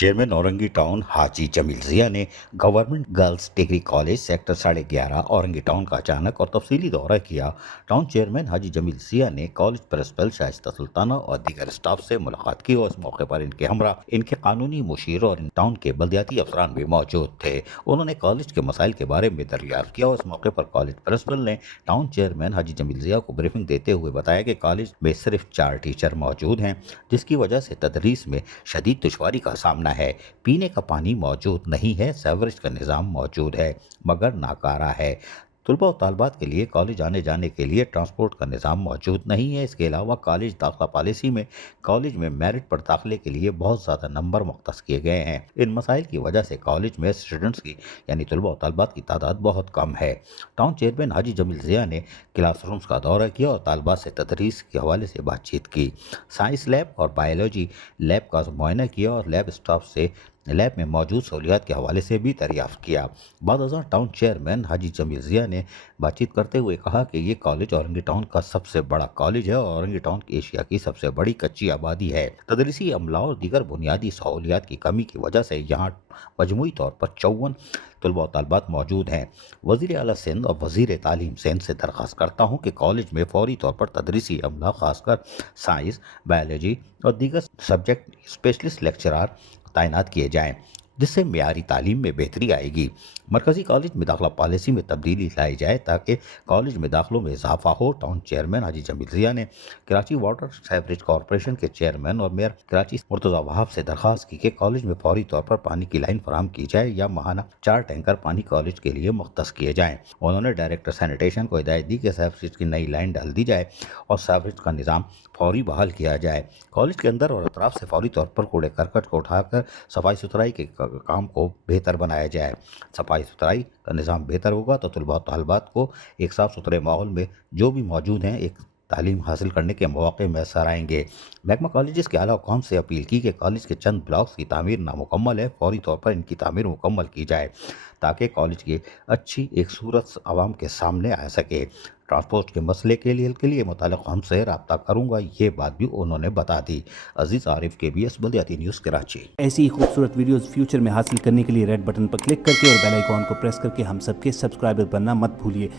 Chairman Orangi town हाजी जमील जिया ने government girls degree college sector 11.5 Orangi town का अचानक और तफसीली दौरा किया। टाउन चेयरमैन हाजी जमील जिया ने कॉलेज प्रिंसिपल शाइस्ता सुल्ताना और दीगर स्टाफ से मुलाकात की और इस मौके पर इनके हमरा इनके कानूनी मुशीर और टाउन के बल्दियाती अफसरान भी मौजूद थे। उन्होंने कॉलेज के मसाइल के बारे में दरियाफ्त किया और इस मौके पर कॉलेज प्रिंसिपल ने टाउन चेयरमैन हाजी जमील जिया को ब्रीफिंग देते हुए बताया कि कॉलेज में सिर्फ 4 टीचर मौजूद हैं, जिसकी वजह से तदरीस में शदीद दुश्वारी का सामना है। पीने का पानी मौजूद नहीं है, सेवरेज का निज़ाम मौजूद है मगर नाकारा है। तलबा और तालबात के लिए कॉलेज आने जाने के लिए ट्रांसपोर्ट का निज़ाम मौजूद नहीं है। इसके अलावा कॉलेज दाखिला पॉलिसी में कॉलेज में मेरिट पर दाखिले के लिए बहुत ज़्यादा नंबर मुख्तस किए गए हैं। इन मसाइल की वजह से कॉलेज में स्टूडेंट्स की यानी तलबा और तालबात की तादाद बहुत कम है। टाउन चेयरमैन हाजी जमील जिया ने क्लास रूम्स का दौरा किया और तालबात से तदरीस के हवाले से बातचीत की। साइंस लैब और बायोलॉजी लैब का मुआयना किया और लैब स्टाफ से लैब में मौजूद सहूलियात के हवाले से भी दरियाफ्त किया। बाद अज़ां टाउन चेयरमैन हाजी जमील जिया ने बातचीत करते हुए कहा कि ये कॉलेज औरंगी टाउन का सबसे बड़ा कॉलेज है और औरंगी टाउन एशिया की सबसे बड़ी कच्ची आबादी है। तदरीसी अमला और दीगर बुनियादी सहूलियात की कमी की वजह से यहाँ मजमूई तौर पर 54 तलबा और तालबात मौजूद हैं। वज़ीर आला सिंध और वज़ीर तालीम सिंध से दरख्वास्त करता हूँ कि कॉलेज में फौरी तौर पर तदरीसी अमला खासकर साइंस, बायोलॉजी और दीगर सब्जेक्ट स्पेशलिस्ट लेक्चरार तैनात किए जाएँ, जिससे मियारी तालीम में बेहतरी आएगी। मरकज़ी कॉलेज में दाखिला पॉलिसी में तब्दीली लाई जाए ताकि कॉलेज में दाखिलों में इजाफा हो। टाउन चेयरमैन हाजी जमील जिया ने कराची वाटर सेवरेज कॉरपोरेशन के चेयरमैन और मेयर कराची मुर्तज़ा वहाब से दरख्वास्त की कि कॉलेज में फौरी तौर पर पानी की लाइन फराहम की जाए या माहाना 4 टैंकर पानी कॉलेज के लिए मुख्तस किए जाएँ। उन्होंने डायरेक्टर सैनिटेशन को हिदायत दी कि सेवरेज की नई लाइन डाल दी जाए और सेवरेज का निज़ाम फौरी बहाल किया जाए। कॉलेज के अंदर और अतराफ से फौरी तौर पर कूड़े करकट को उठाकर सफाई सुथराई के काम को बेहतर बनाया जाए। सफाई सुथराई का निज़ाम बेहतर होगा तो तलबा और तालबात को एक साफ़ सुथरे माहौल में जो भी मौजूद हैं एक तालीम हासिल करने के मौके मैसर आएंगे। महकमा कॉलेज के आला हुकाम से अपील की कि कॉलेज के चंद ब्लॉक्स की तामीर नामुकम्मल है, फौरी तौर पर इनकी तामीर मुकम्मल की जाए ताकि कॉलेज की अच्छी एक सूरत आवाम के सामने आ सके। ट्रांसपोर्ट के मसले के लिए मुताल्लिक़ हमसे रब्ता करूँगा, ये बात भी उन्होंने बता दी। अजीज़ आरिफ KBS बल्दियाती न्यूज़ कराची। ऐसी ही खूबसूरत वीडियोस फ्यूचर में हासिल करने के लिए रेड बटन पर क्लिक करके और बेल आइकॉन को प्रेस करके हम सबके सब्सक्राइबर बनना मत भूलिए।